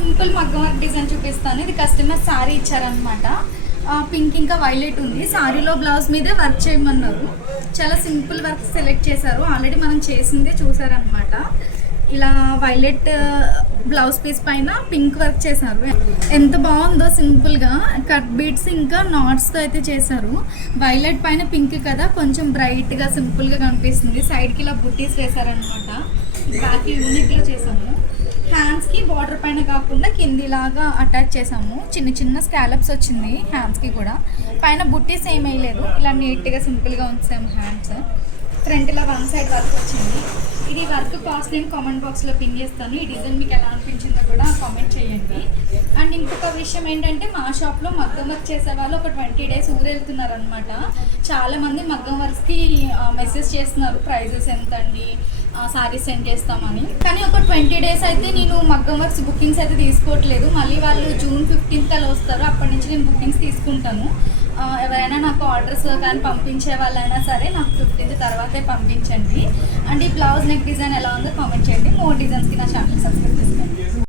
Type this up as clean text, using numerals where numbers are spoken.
Simple మగ్గం work design చూపిస్తాను. ఇది కస్టమర్ శారీ ఇచ్చారనమాట. పింక్ ఇంకా వైలెట్ ఉంది. శారీలో బ్లౌజ్ మీదే వర్క్ చేయమన్నారు. చాలా సింపుల్ వర్క్ సెలెక్ట్ చేశారు. ఆల్రెడీ మనం చేసిందే చూసారనమాట. ఇలా వైలెట్ బ్లౌజ్ పీస్ పైన పింక్ వర్క్ చేశారు. ఎంత బాగుందో సింపుల్గా కట్ బీట్స్ ఇంకా నాట్స్తో అయితే చేశారు. వైలెట్ పైన పింక్ కదా, కొంచెం బ్రైట్గా సింపుల్గా కనిపిస్తుంది. సైడ్కి ఇలా బుట్టీస్ వేశారనమాట. బ్యాక్ యూనిక్లో చేసాము. హ్యాండ్స్కి బార్డర్ పైన కాకుండా కిందిలాగా అటాచ్ చేసాము. చిన్న చిన్న స్కాలప్స్ వచ్చింది హ్యాండ్స్కి కూడా. పైన బుట్టీస్ ఏం వేయలేదు. ఇలా నీట్గా సింపుల్గా ఉంచాము హ్యాండ్స్. ఫ్రంట్ ఇలా వన్ సైడ్ వర్క్ వచ్చింది. ఇది వర్క్ కాస్ట్ నేను కామెంట్ బాక్స్లో పిన్ చేస్తాను. ఈ డిజైన్ మీకు ఎలా అనిపించిందో కూడా కామెంట్ చేయండి. అండ్ ఇంకొక విషయం ఏంటంటే, మా షాప్లో మగ్గం వర్క్ చేసే వాళ్ళు ఒక 20 days ఊరెళ్తున్నారు అనమాట. చాలామంది మగ్గం వర్క్స్కి మెసేజ్ చేస్తున్నారు, ప్రైజెస్ ఎంత అండి, సారీస్ సెండ్ చేస్తామని. కానీ ఒక 20 days అయితే నేను మగ్గం వర్క్స్ బుకింగ్స్ అయితే తీసుకోవట్లేదు. మళ్ళీ వాళ్ళు June 15th అలా వస్తారు. అప్పటి నుంచి నేను బుకింగ్స్ తీసుకుంటాను. ఎవరైనా నాకు ఆర్డర్స్ కానీ పంపించే వాళ్ళైనా సరే నాకు 15th తర్వాతే పంపించండి. అండ్ ఈ బ్లౌజ్ నెక్ డిజైన్ ఎలా ఉందో కామెంట్ చేయండి. మోర్ డిజైన్స్కి నా ఛానల్ సబ్స్క్రైబ్ చేసుకోండి.